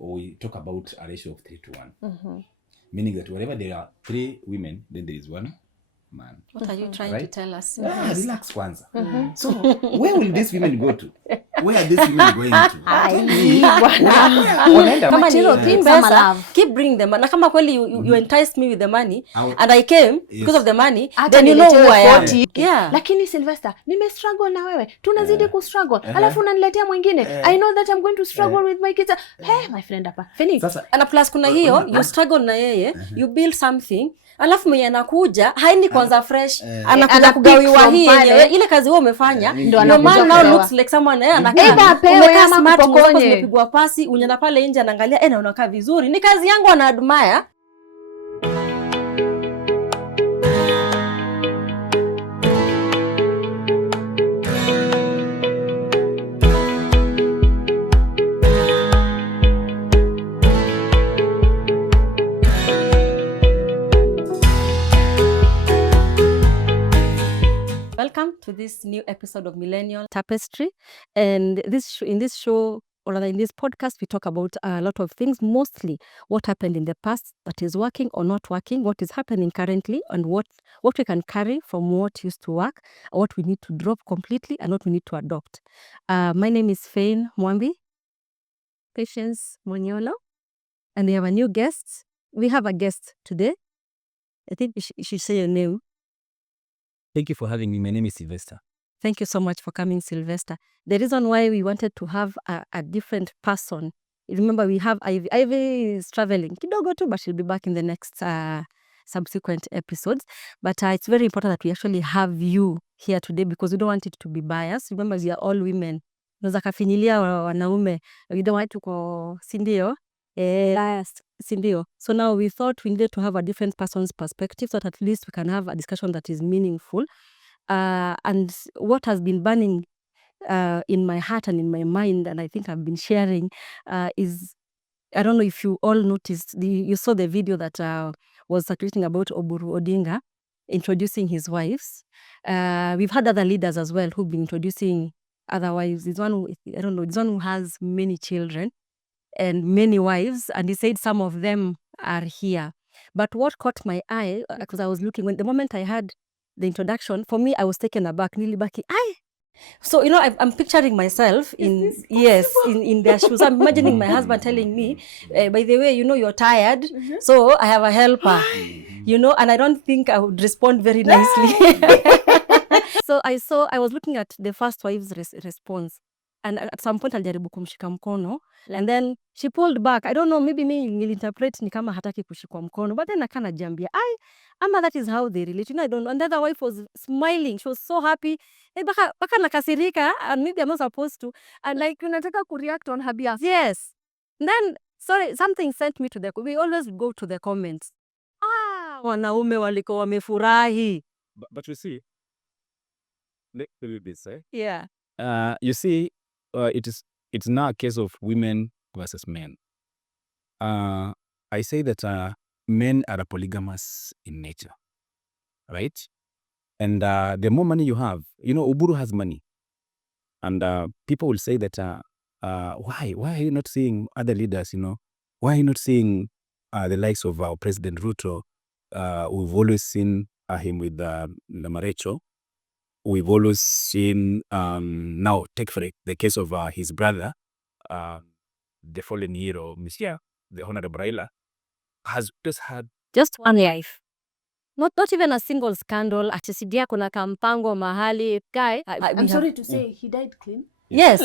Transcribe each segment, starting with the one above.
we talk about a ratio of 3-1. Meaning that wherever there are 3 women, then there is 1 man. What are you trying to tell us? Relax kwanza. So where will these women go to? Where are these women going to? Tell me. Keep bringing them. Na kama kweli you enticed me with the money and I came because of the money, then you know who I am. Yeah. Lakini Sylvester, nime struggle na wewe. Tunazidi ku struggle. Alafu unaniletea mwingine. I know that I'm going to struggle with my kids. Hey, my friend hapa. Fini. And plus kuna hiyo, you struggle na yeye, you build something. Alafu mwenye anakuja haini kwanza fresh, anakuja kugawiwa hii yenyewe ile kazi wewe umefanya. Ndio man now looks like someone anakaa umekaa smart, umepigwa pasi, unyana pale nje anaangalia na unakaa vizuri. Ni kazi yangu ana admire. Welcome to this new episode of Millennial Tapestry, and in this show, or rather in this podcast, we talk about a lot of things, mostly what happened in the past that is working or not working, what is happening currently, and what we can carry from what used to work, what we need to drop completely, and what we need to adopt. My name is Fain Mwambi, Patience Monyolo, and we have a new guest. We have a guest today. I think you should say your name. Thank you for having me. My name is Sylvester. Thank you so much for coming, Sylvester. The reason why we wanted to have a different person, remember we have Ivy. Ivy is traveling kidogo tu, but she'll be back in the next subsequent episodes. But it's very important that we actually have you here today because we don't want it to be biased. Remember, we are all women. Unaweza kafinyilia wanaume. We don't want to go sindio. Biased. Sindio. So now we thought we needed to have a different person's perspective so that at least we can have a discussion that is meaningful. And what has been burning in my heart and in my mind, and I think I've been sharing, is, I don't know if you all noticed, you saw the video that was circulating about Oburu Odinga introducing his wives. We've had other leaders as well who've been introducing other wives. It's one who has many children and many wives, and he said some of them are here. But what caught my eye, because I was looking, when the moment I had the introduction, for me, I was taken aback. Nilibaki, aye. So, I'm picturing myself in their shoes. I'm imagining my husband telling me, by the way, you're tired, so I have a helper, and I don't think I would respond very nicely. So I was looking at the first wife's response. And at some point alijaribu kumshika mkono, and then she pulled back. I don't know, maybe me nilinterpret ni kama hataki kushikwa mkono, but then akana jambia, ama that is how they relate. I don't know. And the other wife was smiling. She was so happy. Baka nakasirika, and maybe I'm not supposed to. And like, unataka kureact on her behalf. Yes. And then, sorry, something sent me to we always go to the comments. Wanaume waliko wamefurahi. But you see, let me be say. Yeah. You see, it's now a case of women versus men. I say that men are polygamous in nature, right? And the more money you have, Uburu has money. And people will say that, why are you not seeing other leaders, Why are you not seeing the likes of our President Ruto? We've always seen him with Lamarecho. We've always seen, now take for the case of his brother, the fallen hero, Monsieur, the Honorable Raila, has just had just one life. Not even a single scandal. Atisidia kuna kampango mahali. Guy, I'm sorry to say, he died clean. Yes.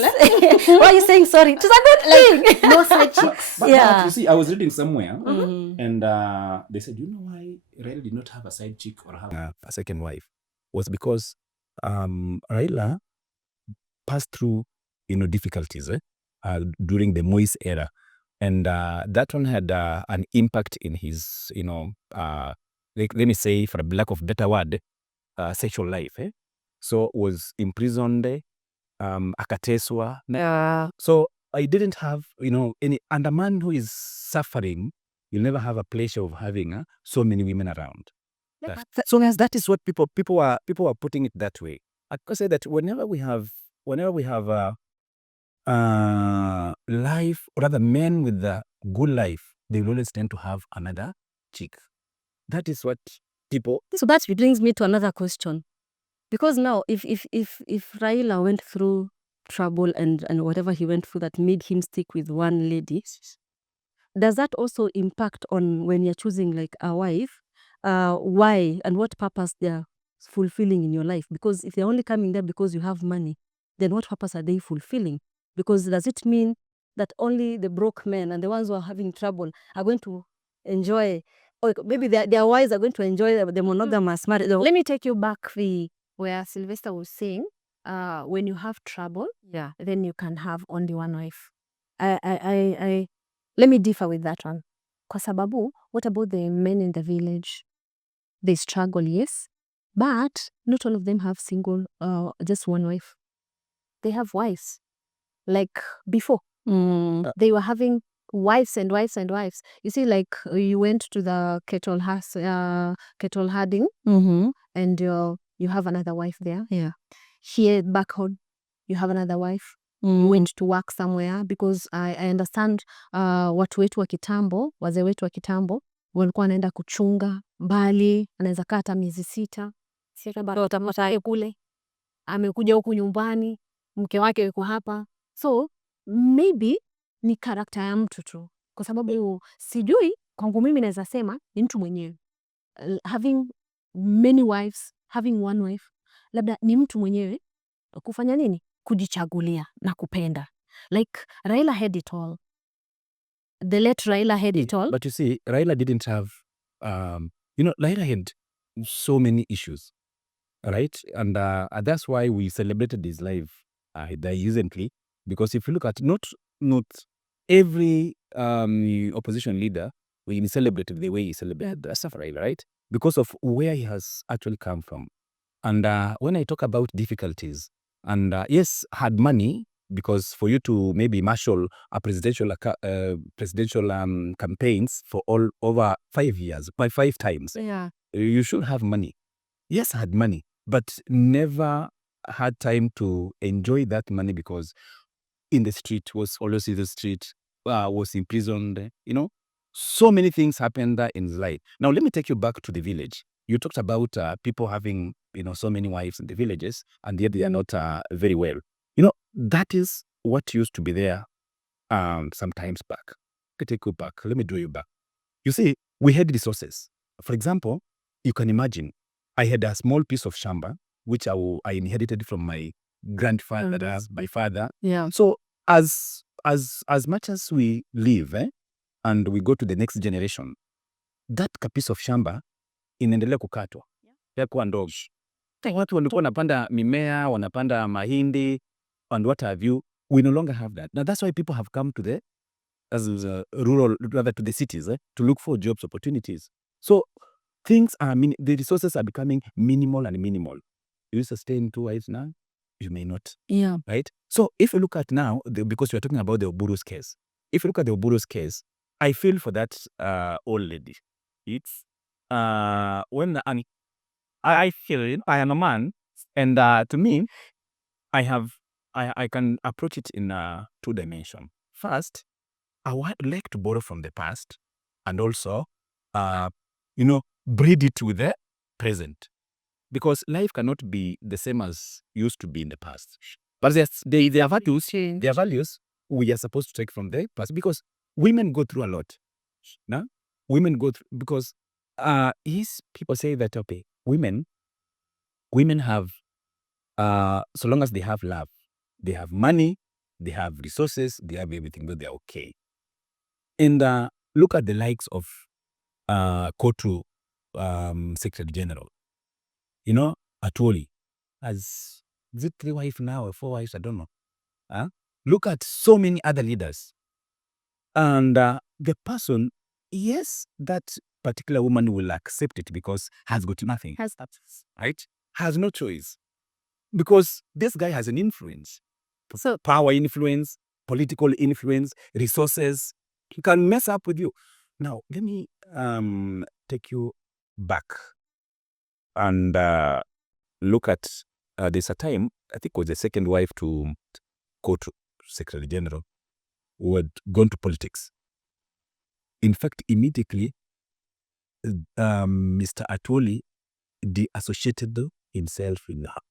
Why are you saying sorry? It's a good thing. No side chicks. But you see, I was reading somewhere, and they said, why Raila did not have a side chick or have a second wife? Was because Raila passed through, difficulties during the Moise era, and that one had an impact in his, let me say, for a lack of better word, sexual life. So was imprisoned, akateswa. So I didn't have, any. And a man who is suffering, you'll never have a pleasure of having so many women around. So as that is what people are putting it that way. I could say that whenever we have life, or rather men with the good life, they will always tend to have another chick. That is what people... So that brings me to another question. Because now, if Raila went through trouble and whatever he went through that made him stick with one lady, does that also impact on when you're choosing like a wife? Why and what purpose they're fulfilling in your life? Because if they're only coming there because you have money, then what purpose are they fulfilling? Because does it mean that only the broke men and the ones who are having trouble are going to enjoy, or maybe their wives are going to enjoy the monogamous marriage? Let me take you back where Sylvester was saying, when you have trouble, then you can have only one wife. Let me differ with that one. Kwa sababu, what about the men in the village? They struggle, yes, but not all of them have just one wife. They have wives. Like before, they were having wives and wives and wives. You see, like you went to the cattle herding, and you have another wife there. Yeah. Here back home, you have another wife. You went to work somewhere, because I understand watu wetu wa kitambo, wazee wetu wa kitambo walikuwa wanaenda kuchunga mbali, anaweza kaa hata miezi 6, utapata kule amekuja huku nyumbani, mke wake yuko hapa. So maybe ni karakta ya mtu tu, kwa sababu sijui, kwangu mimi naweza sema ni mtu mwenyewe. Having many wives, having one wife, labda ni mtu mwenyewe kufanya nini, kujichagulia na kupenda. Like Raila had it all. The late Raila had it all. But you see, Raila didn't have, Raila had so many issues, right? And that's why we celebrated his life recently. Because if you look at not every opposition leader, we celebrated the way he celebrated Raila, right? Because of where he has actually come from. And when I talk about difficulties, and yes, had money, because for you to maybe marshal a presidential campaigns for all over 5 years, by 5 times, you should have money. Yes, had money, but never had time to enjoy that money, because in the street, was always in the street, was imprisoned, so many things happened in his life. Now, let me take you back to the village. You talked about people having, so many wives in the villages, and yet they are not very well. That is what used to be there sometimes back. Let me take you back. Let me draw you back. You see, we had resources. For example, you can imagine, I had a small piece of shamba, which I inherited from my grandfather, my father. Yeah. So as much as we live, and we go to the next generation, that piece of shamba inaendelea kukatwa, yakuwa ndogo. Watu walikuwa wanapanda mimea, wanapanda mahindi, and what have you. We no longer have that. Now that's why people have come to the to the cities, to look for jobs opportunities. So things are, the resources are becoming minimal and minimal. You sustain 2 wives now, you may not. Yeah. Right? So if you look at now, because we are talking about the Oburu's case, if you look at the Oburu's case, I feel for that old lady. It's when I feel I am a man, and to me, I can approach it in 2 dimensions. First, I would like to borrow from the past, and also, breed it with the present. Because life cannot be the same as used to be in the past. But their values we are supposed to take from the past, because women go through a lot. No? Women go through, because people say that, okay, women have, so long as they have love, they have money, they have resources, they have everything, but they're okay. And look at the likes of Kotu Secretary General. Atwoli has, is it 3 wives now or 4 wives? I don't know. Look at so many other leaders. And the person, yes, that particular woman will accept it because has got nothing. Right? Has no choice. Because this guy has an influence. So power influence, political influence, resources. He can mess up with you. Now, let me take you back and look at, there's a time, I think it was the second wife to Kotu. Secretary General, who had gone to politics. In fact, immediately, Mr. Atwoli de-associated himself with her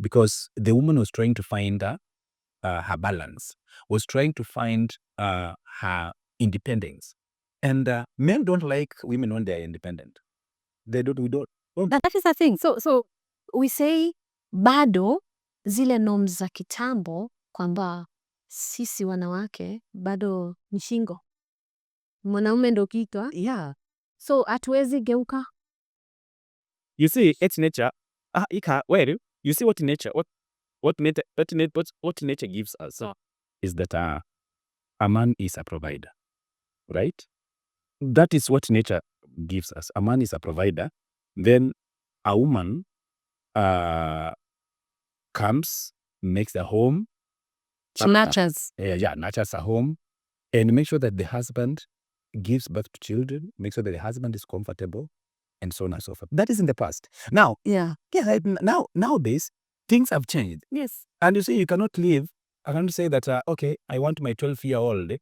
because the woman was trying to find her balance, was trying to find her independence. And men don't like women when they're independent. We don't. That is the thing. So we say bado zile norms za kitambo kwamba sisi wanawake bado ni shingo, mwanaume ndo kichwa. Yeah. So hatuwezi geuka. You see, it's nature. You see what nature, what nature gives us is that a man is a provider, right? That is what nature gives us. A man is a provider. Then a woman comes, makes a home. She nurtures. Nurtures a home and make sure that the husband gives birth to children, make sure that the husband is comfortable, and so on and so forth. That is in the past. Now, nowadays, things have changed. Yes. And you see, you cannot say that, okay, I want my 12-year-old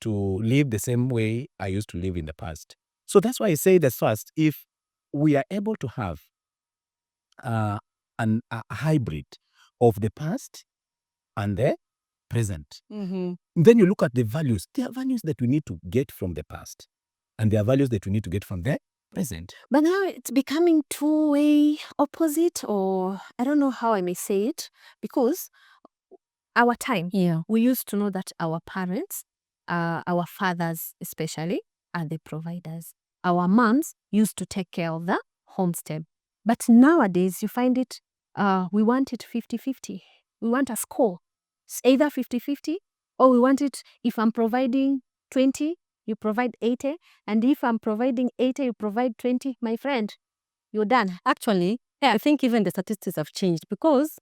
to live the same way I used to live in the past. So that's why I say that first, if we are able to have a hybrid of the past and the present, then you look at the values. There are values that we need to get from the past, and there are values that we need to get from the present. But now it's becoming two-way opposite, or I don't know how I may say it, because our time, we used to know that our parents, our fathers especially, are the providers. Our moms used to take care of the homestead. But nowadays, you find it, we want it 50-50. We want a score. It's either 50-50, or we want it, if I'm providing 20, you provide 80. And if I'm providing 80, you provide 20. My friend, you're done. Actually, I think even the statistics have changed because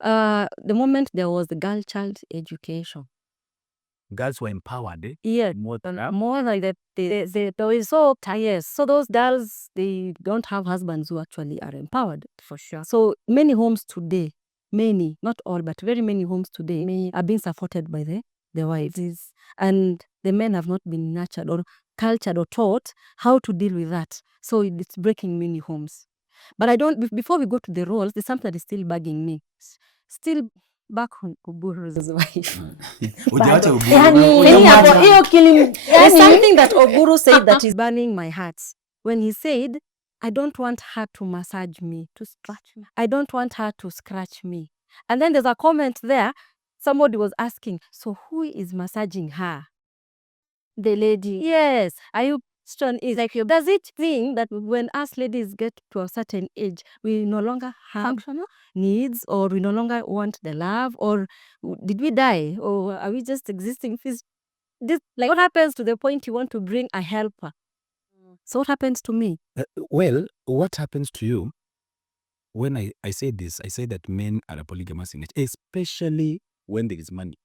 the moment there was the girl-child education, girls were empowered. More like that. They were so tired. So those girls, they don't have husbands who actually are empowered. For sure. So many homes today, not all, but very many homes today are being supported by the wives. And the men have not been nurtured or cultured or taught how to deal with that. So it's breaking many homes. But before we go to the roles, there's something that is still bugging me. Still back on Oburu's wife. There's something that Oburu said that is burning my heart. When he said, I don't want her to massage me, to scratch me. I don't want her to scratch me. And then there's a comment there. Somebody was asking, so who is massaging her? The lady. Yes. Question is, does it mean that when us ladies get to a certain age, we no longer have needs, or we no longer want the love, or did we die, or are we just existing? What happens to the point you want to bring a helper? So what happens to me? Well, what happens to you when I say this, I say that men are polygamous in nature, especially when there is money.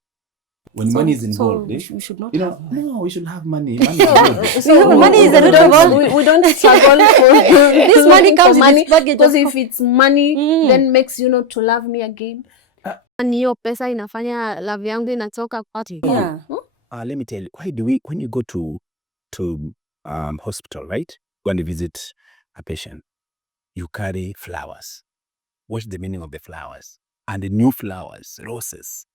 When money is involved, we should not have money. No, we should have money. Money is involved. We don't struggle for this money comes in this package. Because if it's money, then makes you not to love me again. Niyo pesa inafanya love yangu inatoka kwati. Yeah. Let me tell you, when you go to hospital, right? Go and visit a patient, you carry flowers. What's the meaning of the flowers? And the new flowers, roses.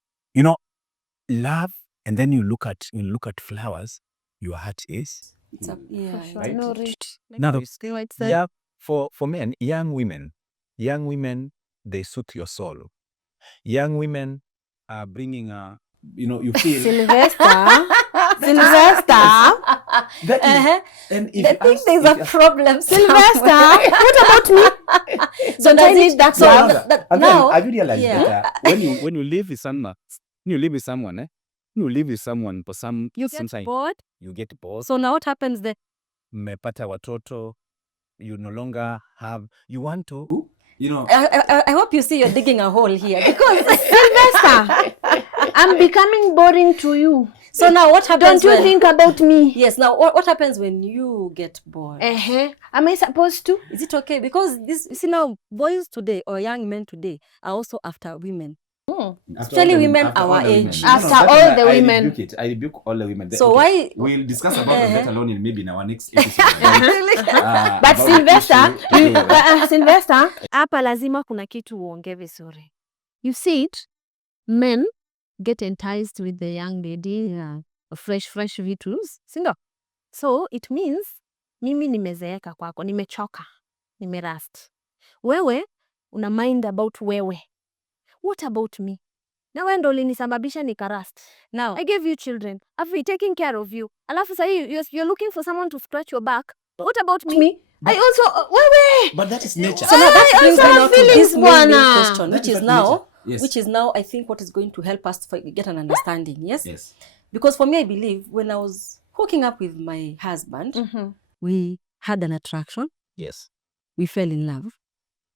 Love, and then you look at flowers, your heart is right? No, now, for men, young women, they suit your soul. Young women are bringing you feel Sylvester. That is, and if I think there's a problem, Sylvester. What about me? So does it that so now? Have you realized that when you live with someone, you live with someone for some time, bored. You get bored. So now what happens there? Mmepata watoto, you no longer have. You want to. I hope you see you're digging a hole here because Sylvester, I'm becoming boring to you. So now what happens? Don't you think about me? Yes. Now what happens when you get bored? Am I supposed to? Is it okay? Because now boys today or young men today are also after women. Especially women our age. After all the women. I rebuke all the women. So why we'll discuss about that alone in maybe in our next episode. But Sylvester, hapa lazima kuna kitu uongee vizuri. You see it, men get enticed with the young lady, fresh vitus, sindio? So it means mimi nimezeeka kwako, nimechoka, nimerust. Wewe una mind about wewe. What about me? Na wewe ndo ulinisababisha nikarust. now? I gave you children. I've been taking care of you. Alafu sasa you're looking for someone to scratch your back. What about me? But, I also wewe. But that is nature. So now that brings me now to this main bwana. question, That which is is not now, nature. Yes. which is now I think what is going to help us get an understanding. Yes. Yes. Because for me, I believe when I was hooking up with my husband, we had an attraction. Yes. We fell in love.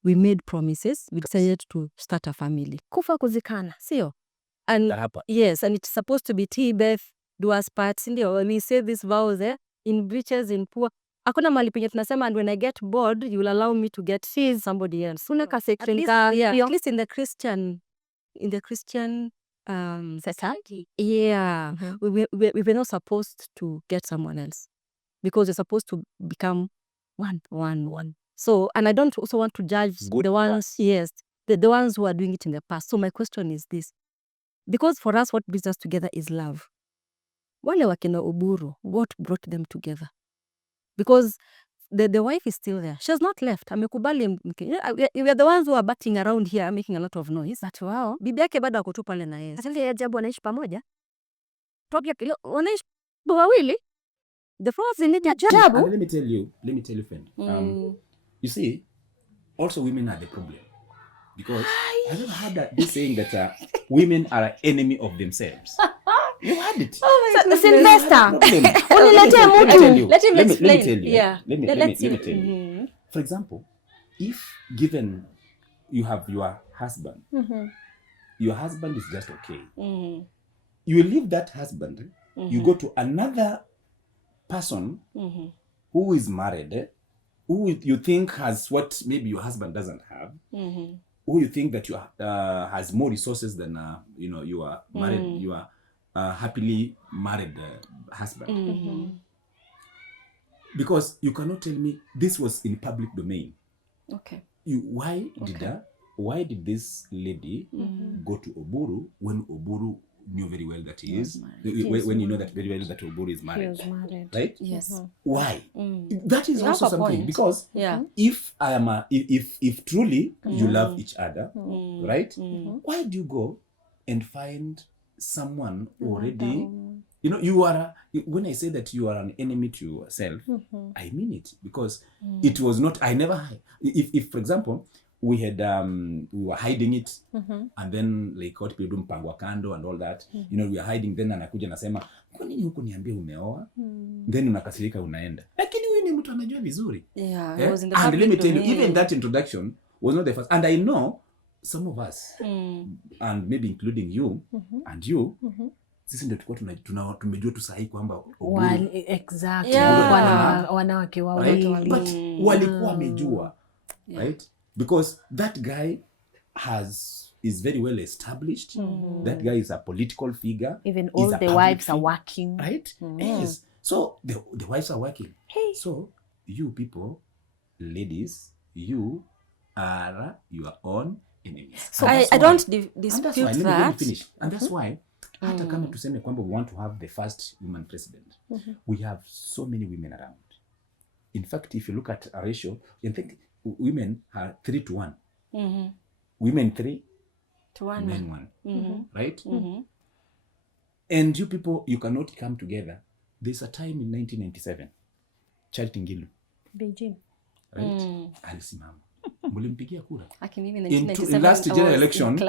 We made promises. We decided to start a family. Kufa kuzikana. Sio? And That happened. yes, and it's supposed to be T-Beth, do us part. Sindio? We say these vows in riches, in poor. Hakuna mali penye tunasema, and when I get bored, you will allow me to get somebody else. Kuna ka At section least, ka at least in the Christian society. yeah, we were not supposed to get someone else because we're supposed to become one. So, and I don't also want to judge the ones, yes, the ones who are doing it in the past. So my question is this, because for us, what brings us together is love. Wale wakina Uburu, what brought them together? Because the wife is still there. She has not left. Amekubali. We are the ones who are batting around here, making a lot of noise. But wow. Bibi yake bado ako tu pale na yeye. Sasa ile ajabu wanaishi pamoja. Tobia kilo wanaishi wawili. The first in the ajabu. And let me tell you, friend. You see, also women are the problem. Because have you ever heard this saying that women are an enemy of themselves? You heard it. Oh my goodness. Sylvester. Let him explain. Let me tell you. Yeah. Let me tell you. For example, if given you have your husband, your husband is just okay. You leave that husband, you go to another person who is married, who you think has what maybe your husband doesn't have, who you think that you has more resources than you are married, you are happily married husband. Because you cannot tell me this was in public domain. Okay. Why did this lady go to Oburu when Oburu knew very well that he is when you know that very well that Oburu is married? He was married. Right? Yes. Why? That is You also have a something point. because if I am if truly you love each other, right? Why do you go and find someone already? You know, you are when I say that you are an enemy to yourself, I mean it, because it was not. I never. If for example, we had we were hiding it, and then like what people do mpangwa kando and all that. You know, we are hiding. Then anakuja nasema kwa nini huko niambia umeoa? Then unakasirika unaenda. Lakini huyu ni mtu anajua vizuri. Yeah, it was in the and let me tell you, domain. even that introduction was not the first. And I know some of us, and maybe including you and you. Sisi ndio tulikuwa tumejua tu sahihi kwamba Exactly. Wanawake wawili. But walikuwa wamejua, right? Because that guy is very well established. That guy is a political figure. Even all the wives are working. Right? Yes. So the wives are working. Hey. So you people, ladies, you are your own enemies. So I don't dispute that. Let me finish. And that's why hata kama tuseme kwamba we want to have the first woman president, we have so many women around. In fact, if you look at a ratio, you think women are 3-1. Women 3 to 1, men 1. Right? And you people, you cannot come together. There's a time in 1997, Charity Ngilu, Beijing, right? Alisimama. Mulimpigia kura. In last general election,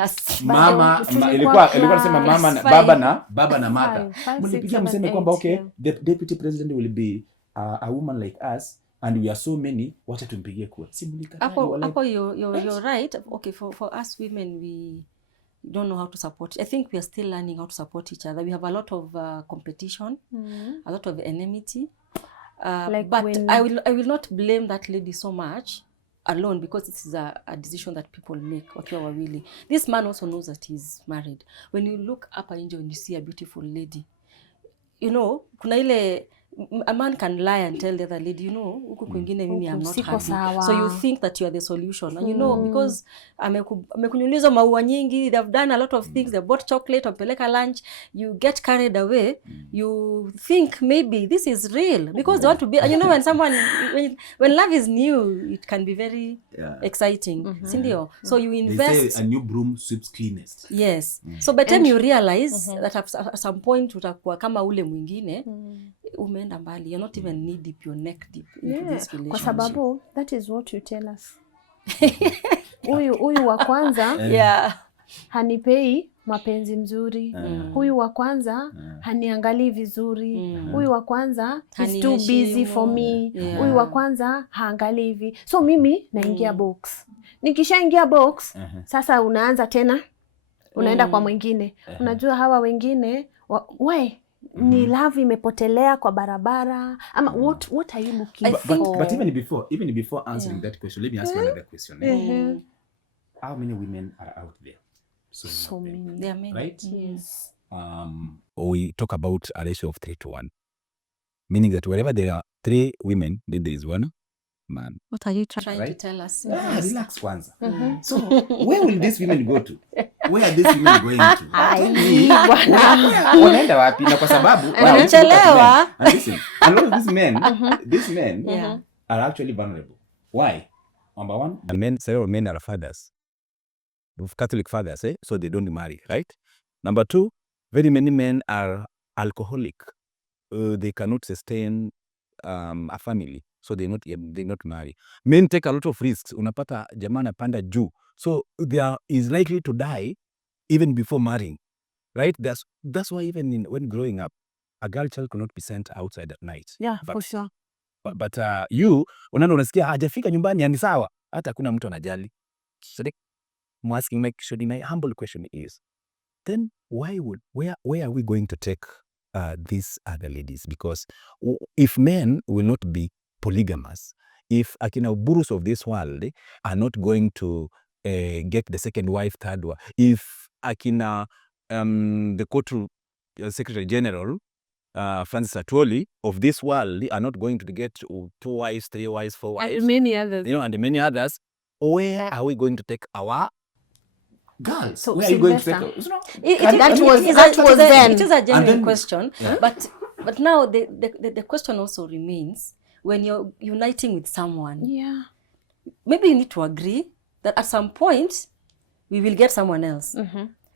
Mama ilikuwa nasema baba na mata. Mulimpigia mseme kwamba okay, the deputy president will be a woman like us and we are so many, wacha tumpigie kura. Hapo you're right. Okay, for us women, we don't know how to support. I think we are still learning how to support each other. We have a lot of competition, a lot of enmity. But I will not blame that lady so much. alone because this is a decision that people make wakiwa wawili. This man also knows that he's married. When you look up and you see a beautiful lady, you know, kuna ile a man can lie and tell the other lady, you know, huku kwingine mimi I'm not happy. So you think that you are the solution. And you know, because amekunyuliza maua nyingi, they've done a lot of things, they bought chocolate, wampeleka lunch, you get carried away, you think maybe this is real because they want to be, and you know when someone, when love is new, it can be very exciting. Sindio? So you invest. They say a new broom sweeps cleanest. Yes. So by the time you realize that at some point utakuwa kama ule mwingine, umeenda mbali. You're not even knee deep, you're neck deep into this relationship. Kwa sababu that is what you tell us. Huyu wa kwanza hanipei mapenzi mzuri. Huyu wa kwanza haniangalii vizuri. Huyu wa kwanza is too busy for me. Huyu wa kwanza haangalii hivi. So mimi naingia box. Nikishaingia box, sasa unaanza tena unaenda kwa mwingine. Unajua hawa wengine ni love imepotelea kwa barabara ama what are you looking for? But even before answering that question, let me ask you another question. How many women are out there? So many. There are many. Right? Yes. We talk about a ratio of 3-1, meaning that wherever there are 3 women, then there is 1 man. What are you trying to tell us? Relax kwanza. So where will these women go to? Where are these women going to? Wanaenda wapi? Na kwa sababu wanachelewa. And listen, a lot of these men are actually vulnerable. Why? Number one, several men are fathers, Catholic fathers, so they don't marry, right? Number 2, very many men are alcoholic. They cannot sustain a family, so they not marry. Men take a lot of risks. Unapata jamaa anapanda juu, so they is likely to die even before marrying, right? That's why even when growing up, a girl child cannot be sent outside at night. For sure. But you unasikia hajafika nyumbani ni sawa, hata kuna mtu anajali. So I'm asking my humble question is, then where are we going to take these other ladies? Because if men will not be polygamous, if akina burus of this world are not going to get the second wife, third wife, if akina the court secretary general Francis Atwoli of this world are not going to get 2 wives, 3 wives, 4 wives, and many others, and many others, where are we going to take our girls? So where are you going to take it is a genuine question, but now the question also remains, when you're uniting with someone, maybe you need to agree that at some point we will get someone else.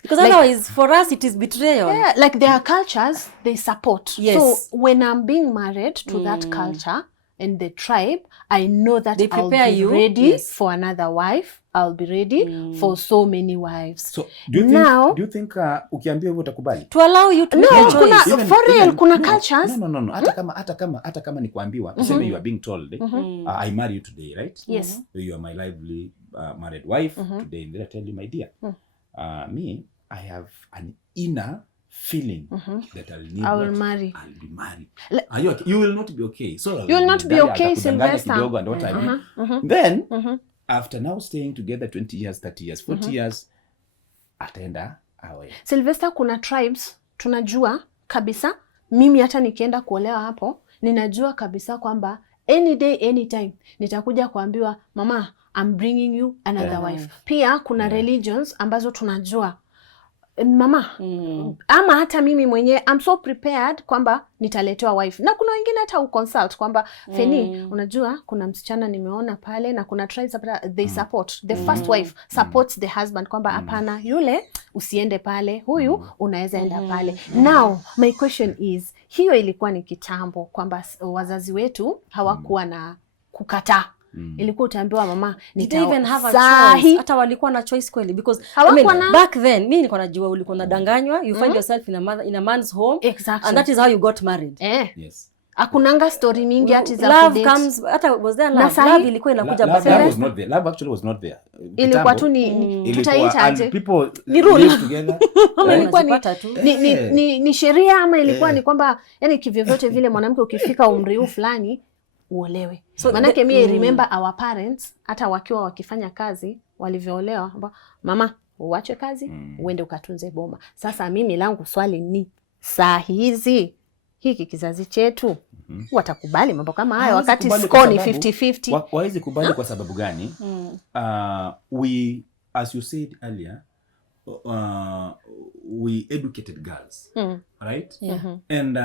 Because otherwise, for us, it is betrayal. Yeah, like there are cultures they support. Yes. So when I'm being married to that culture and the tribe, I know that I'll be ready for another wife. I'll be ready for so many wives. So do you think ukiambia hivyo utakubali? To allow you to make a choice. For real, kuna cultures. No. Hata kama ni kuambiwa, tuseme you are being told, I marry you today, right? Yes. You are my lively married wife today, and then I tell you, my dear, me, I have an inner feeling that I will marry. I'll be married. You will not be okay. So you will not be okay, Sylvester. And what I mean. Then, after now staying together 20 years, 30 years, 40 years, ataenda awe. Sylvester, kuna tribes tunajua kabisa, mimi hata nikienda kuolewa hapo, ninajua kabisa kwamba any day, anytime, nitakuja kuambiwa, mama, I'm bringing you another wife. Pia kuna religions ambazo tunajua, mama, ama hata mimi mwenye I'm so prepared kwamba nitaletewa wife. Na kuna wengine hata uconsult kwamba Feni, unajua kuna msichana nimeona pale, na kuna tribes they support the first wife supports the husband kwamba hapana, yule usiende pale, huyu unaweza enda pale. Now my question is, hiyo ilikuwa ni kitambo kwamba wazazi wetu hawakuwa na kukataa. Ilikuwa utaambiwa mama even have a choice. Hata walikuwa na choice kweli, because back then mimi nilikuwa najua ulikuwa unadanganywa, you find yourself in a man's home, and that is how you got married. Yes. Akunanga story mingi ati za love comes, hata was there love ilikuwa inakuja back then. Love was not there. Love actually was not there. Ilikuwa tu ni tutaita aje, people live together. Ilikuwa ni sheria, ama ilikuwa ni kwamba yani kivyovyote vile mwanamke ukifika umri fulani uolewe. Manake mimi remember our parents hata wakiwa wakifanya kazi walivyoolewa, mama uache kazi uende ukatunze boma. Sasa mimi langu swali ni saa hizi hiki kizazi chetu watakubali mambo kama hayo wakati skoni 50-50? Wawezi kubali kwa sababu gani? We, as you said earlier, we educated girls, right? And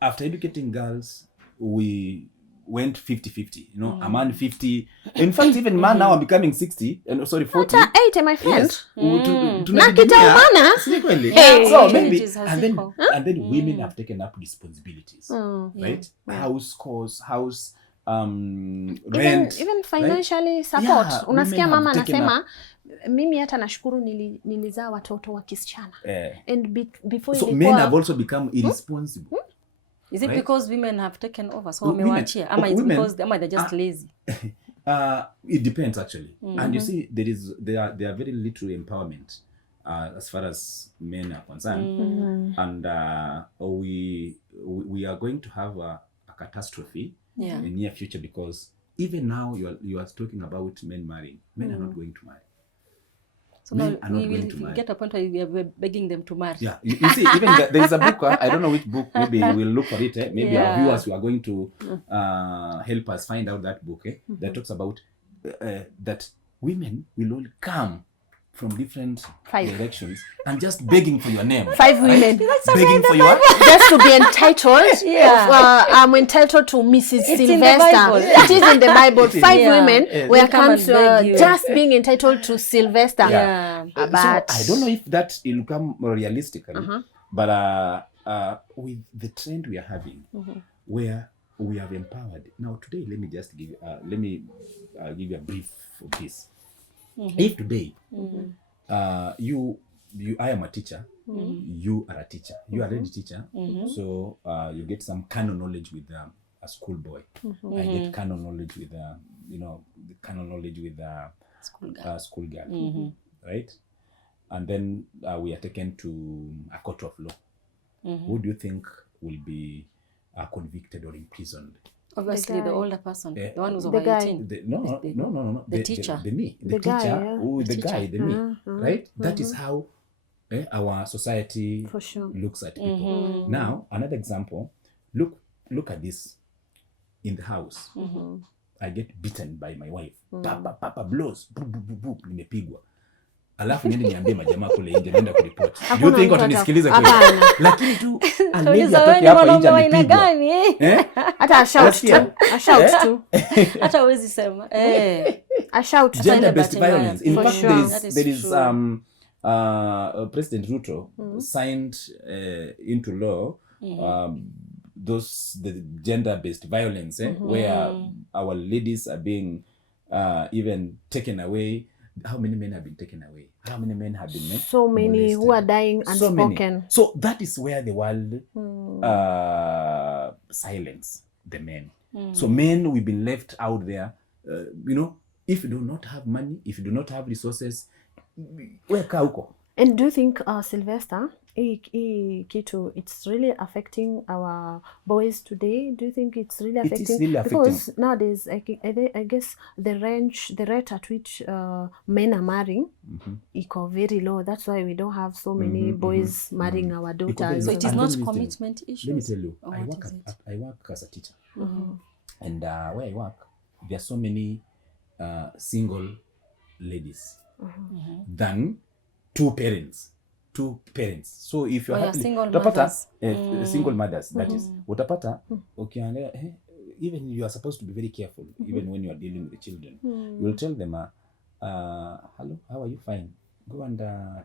after educating girls, we went 50-50, you know, a man 50. In fact, even man now are becoming 60, and 40. 80, my friend. Yes. So maybe, and then women have taken up responsibilities, right? House costs, house rent, even financially, right? Support. Yeah, unasikia mama anasema mimi hata nashukuru nilizaa watoto wa kisichana. And before so men have also become irresponsible. Is it right? Because women have taken over, so wamewachia, ama it's because they're just lazy? It depends actually. And you see, there are very little empowerment as far as men are concerned. And we are going to have a catastrophe in the near future, because even now you are talking about men marrying. Men are not going to marry. So now we will get a point where we are begging them to marry. Yeah, you see, even there is a book, I don't know which book, maybe we'll look for it. Maybe our viewers who are going to help us find out that book that talks about that women will all come from different directions and just begging for your name. 5 women. Begging for your... Just to be entitled. I'm entitled to Mrs. Sylvester. It is in the Bible. 5 women where comes just being entitled to Sylvester. But I don't know if that will come realistically, but with the trend we are having, where we have empowered. Now today, let me just give you a brief of this. If today I am a teacher, you are a teacher, you are a ready teacher, so you get some canon knowledge with a school boy. I get canon knowledge with school girl, right? And then we are taken to a court of law. Who do you think will be convicted or imprisoned? Obviously, the older person, the one who's over 18. No. The teacher. The guy, right? That is how our society looks at people. Now, another example, look at this. In the house, I get beaten by my wife. Papa blows, nimepigwa. Alafu niende niambie majamaa kule nje, naenda kuripoti. Do you think watanisikiliza kweli? Lakini tu alivyo atoke hapa nje amepigwa. Hata a shout tu. Hata huwezi sema. A shout. Gender based violence. In fact, there is President Ruto signed into law the gender based violence, where our ladies are being even taken away. How many men have been taken away? How many men have been so many molested? Who are dying unspoken. So that is where the world silence the men. So men, we've been left out there. If you do not have money, if you do not have resources, weka huko. And do you think, Sylvester, kitu, it's really affecting our boys today? Do you think it's really affecting? It is really affecting. Because nowadays, I guess the rate at which men are marrying iko very low. That's why we don't have so many boys marrying our daughters. So it is not commitment issues? Let me tell you, I work as a teacher. And where I work, there are so many single ladies than two parents. So if you're happily, single mothers, that is, utapata, even you are supposed to be very careful, even when you are dealing with the children. You will tell them, hello, how are you? Fine. Go and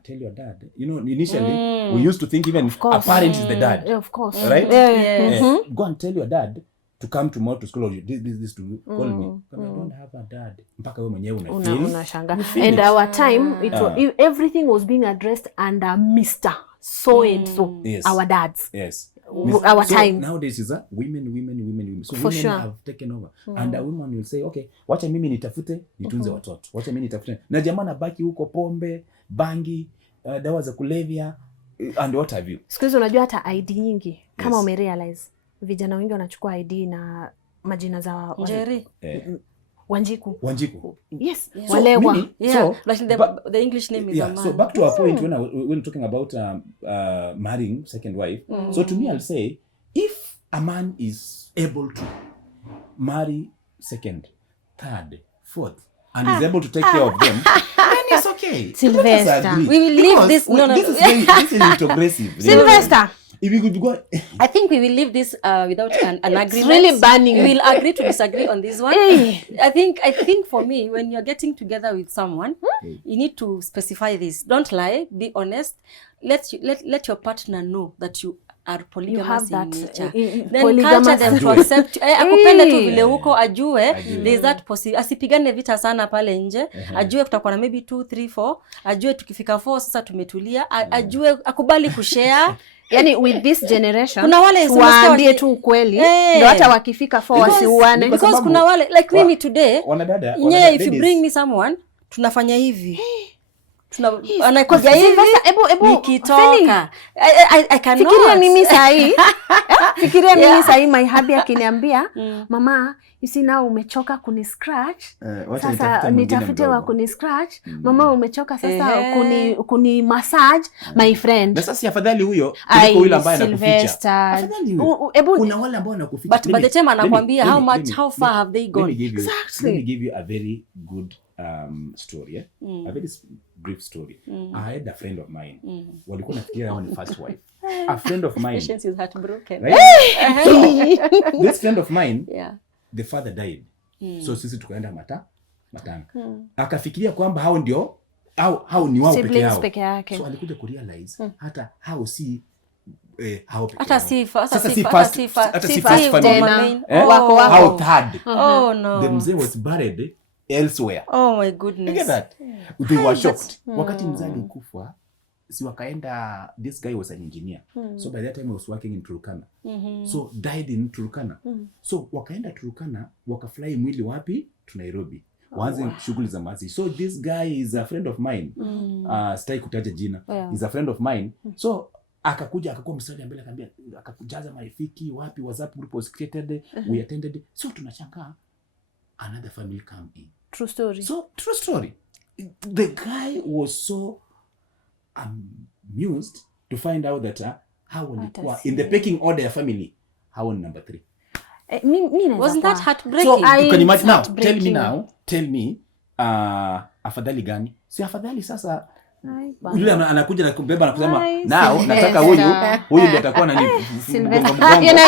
tell your dad. Initially, we used to think even a parent is the dad. Of course. Right? Go and tell your dad to come tomorrow to school, or this to call me. I don't have a dad. Mpaka wewe mwenyewe unashanga. And our time, everything was being addressed under Mr. So and so. Yes. Our dads. Yes. Our time. Nowadays is women. So women have taken over. And a woman will say, okay, wacha mimi nitafute, nitunze watoto. Wacha mimi nitafute. Na jamaa nabaki huko pombe, bangi, dawa za kulevya, and what have you. Siku hizi unajua hata ID nyingi, kama umerealize. Vijana wengi wanachukua ID na majina za Njeri. Wanjiku. Yes. Yeah. Walewa. So like the English name is a man. So back to our point when talking about marrying second wife. So to me, I'll say, if a man is able to marry second, third, fourth, and is able to take care of them, then it's okay. Sylvester, we will leave this. This is retrogressive. Sylvester. If we could go, I think we will leave this without an agreement. It's really burning. We will agree to disagree on this one. I think for me, when you're getting together with someone, you need to specify this. Don't lie. Be honest. Let your partner know that you are polygamous in nature. Then culture them to accept. Akupende tu vile huko, ajue there's that possibility. Asipigane vita sana pale nje. Ajue kutakuwa na maybe 2, 3, 4. Ajue tukifika 4 sasa tumetulia. Ajue akubali kushare. Yani with this generation kuna wale waambie tu ukweli ndio hata wakifika 4 wasiuane, because kuna wale like mimi today wanadada if you bring me someone tunafanya hivi anakuja hivi nikitoka I cannot. Fikiria mimi sahi my hubby akiniambia mama you see now umechoka kuni scratch sasa nitafute wa kuni scratch mama umechoka sasa kuni massage my friend. Na sasa afadhali huyo kuliko yule ambaye anakuficha. Afadhali kuna wale ambao wanakuficha. But by the time anakuambia how far have they gone. Let me give you a very good story, a very brief story. I had a friend of mine. Walikuwa nafikiria hao ni first wife. A friend of mine. Patience is heartbroken. Right? So, this friend of mine, the father died. So sisi tukaenda matanga. Akafikiria kwamba hao ndio hao ni wao peke yao. So alikuja kurealize hata hao si hao peke yao. Hata si first family. How third. Oh no. The mzee was buried elsewhere. Oh my goodness. Look at that. They were shocked. Wakati mzee alikufa, si wakaenda, this guy was an engineer. So by that time he was working in Turkana. So died in Turkana. So wakaenda Turkana, wakafly mwili wapi? To Nairobi. Waanze shughuli za mazi. So this guy is a friend of mine. Stai kutaja jina. He's a friend of mine. So akakuwa mstari mbele akambia akakujaza marafiki wapi, WhatsApp group was created, we attended. So tunashangaa another family come in. True story. So true story. The guy was so amused to find out that how walikuwa in the pecking order ya family, how on number 3. Wasn't that heartbreaking? So you can imagine now. Tell me afadhali gani? Si afadhali sasa yule anakuja na kubeba na kusema now nataka huyu ndiye atakuwa nani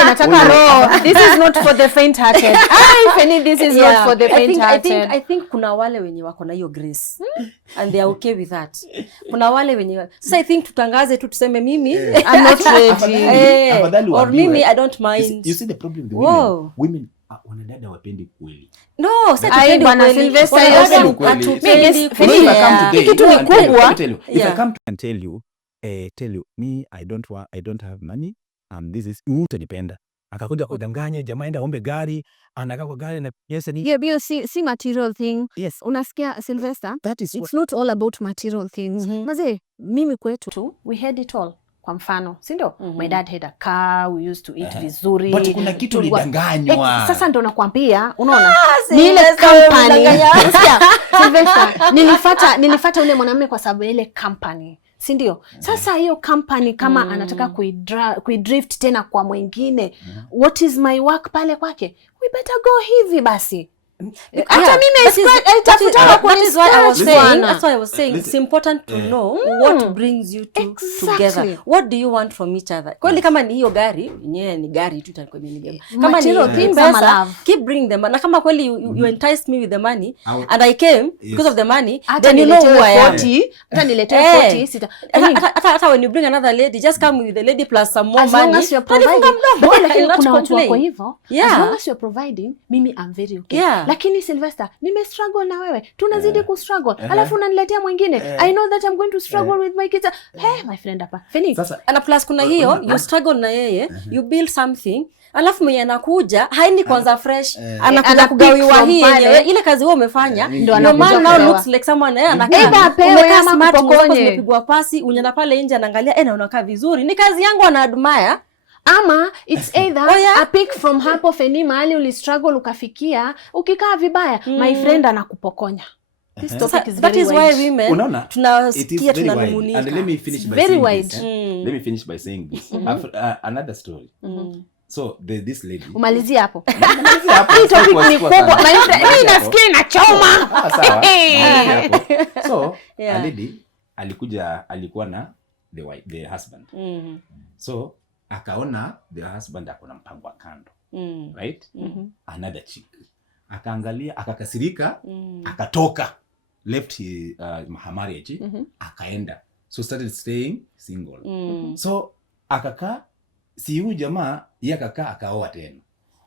nataka roho. This is not for the faint hearted. This is not for the faint hearted. I think kuna wale wenye wako na hiyo grace and they are okay with that. Kuna wale wenye sasa I think tutangaze tu tuseme mimi I'm not ready. Or mimi I don't mind. You see the problem with women wanadada wapendi kweli. No, sasa bwana Sylvester kitu ni kubwa. If I come and tell you me I don't have money, this is utanipenda. Akakuja kudanganya jamaa enda ombe gari, anakaa kwa gari na pesa ni see material thing. Yes. Unasikia Sylvester? It's not all about material things. Maze mimi kwetu we had it all. Kwa mfano, si ndio? My dad had a car, we used to eat vizuri. But kuna kitu lidanganywa. Sasa ndo nakwambia, unaona? Ni ile company. Unasikia? Sylvester, nilifuata ule mwanamume kwa sababu ile company. Si ndio? Sasa hiyo company kama anataka kuidrift tena kwa mwingine, what is my work pale kwake? We better go hivi basi. Hata mimi itafuta kwa that's why I was saying it's important to know what brings you together. What do you want from each other? Kweli kama ni hiyo gari, yenyewe ni gari tu itakuwa imeniga. Kama ni things ama love, keep bring them. Na kama kweli you enticed me with the money and I came because of the money, then you know who I am. Hata niletee 40 sita. Hata when you bring another lady, just come with the lady plus some more money. As long as you're providing. Kuna watu wako hivyo. As long as you're providing, mimi I'm very okay. Lakini Sylvester, struggle na wewe. Tunazidi ku struggle. Alafu unaniletea mwingine. I know that I'm going to struggle with my kids. Hey, my friend hapa. Fini. And plus kuna hiyo, you struggle na yeye, you build something. Alafu mwenye anakuja, haini kwanza fresh. Anakuja kugawiwa hii yenyewe. Ile kazi wewe umefanya. Your man now looks like someone anakaa. Umekaa smart, umepigwa pasi, unyana pale nje anaangalia, na unakaa vizuri. Ni kazi yangu ana admire. Ama it's either a pick from hapo Feni mahali ulistruggle ukafikia, ukikaa vibaya, my friend anakupokonya. This topic is very wide. That is why women tunasikia tunanung'unika. And let me finish by very saying wide. This. Let me finish by saying this. Another story. So this lady. Umalizia hapo. Hii topic ni kubwa. Mimi nasikia inachoma. Sawa. So a lady alikuwa na the husband. So akaona the husband akona mpango wa kando. Right? Another chick. Akaangalia, akakasirika, akatoka, left his marriage, akaenda. So started staying single. So akakaa, si huyu jamaa yeye akakaa akaoa tena.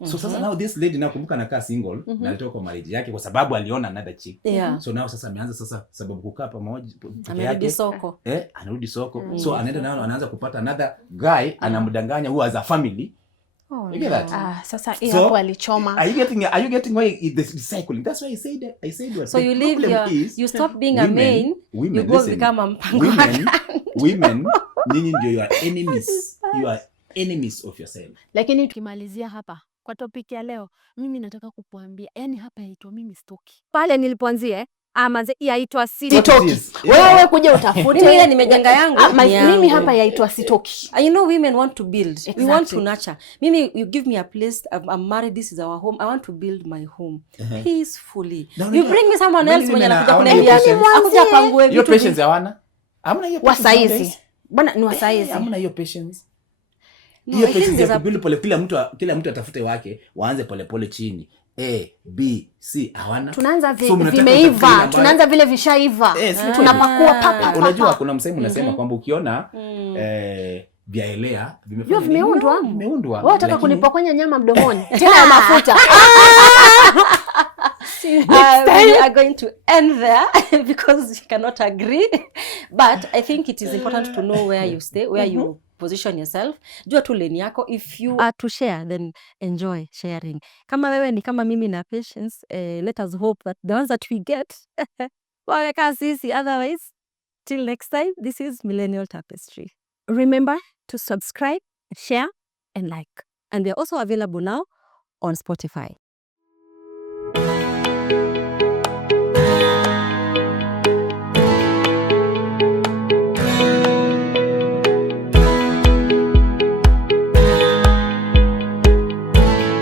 So sasa now this lady nakumbuka anakaa single na alitoka kwa marriage yake kwa sababu aliona another chick. So now sasa ameanza sasa sababu kukaa pamoja anarudi soko. Anarudi soko. So anaenda nao anaanza kupata another guy anamdanganya who has a family. You get that? Sasa hapo alichoma. Are you getting why this recycling? That's why I said what. So you leave you stop being a main, you go become a mpango. Women, nyinyi ndio you are enemies. You are enemies of yourself. Lakini tukimalizia hapa kwa topic ya leo, mimi nataka kukuambia, yani hapa yaitwa mimi stoki. Pale nilipoanzia manze yaitwa sitoki. Wewe kuja utafute. Mimi ile nimejenga yangu. Mimi hapa yaitwa sitoki. You know women want to build. Exactly. We want to nurture. Mimi you give me a place, I'm married, this is our home. I want to build my home peacefully. You bring me someone else mwenye anakuja kuniambia akuja pangue vitu. Your patience hawana? Hamna hiyo patience. Wasaizi. Bwana ni wasaizi. Hamna hiyo patience. Hiyo patience ya kubuild pole, kila mtu atafute wake, waanze pole chini. A, B, C, hawana. Tunaanza vimeiva, tunaanza vile vishaiva. Tunapakua papa. Unajua kuna msemo unasema kwamba ukiona vyaelea vimeundwa. Vimeundwa. Wewe unataka kunipokonya nyama mdomoni. Tena ya mafuta. We are going to end there because we cannot agree. But I think it is important to know where you stay, where you position yourself. Jua tu lane yako. If you are to share, then enjoy sharing. Kama wewe ni kama mimi na patience, let us hope that the ones that we get waweka sisi. Otherwise, till next time, this is Millennial Tapestry. Remember to subscribe, share, and like. And they're also available now on Spotify.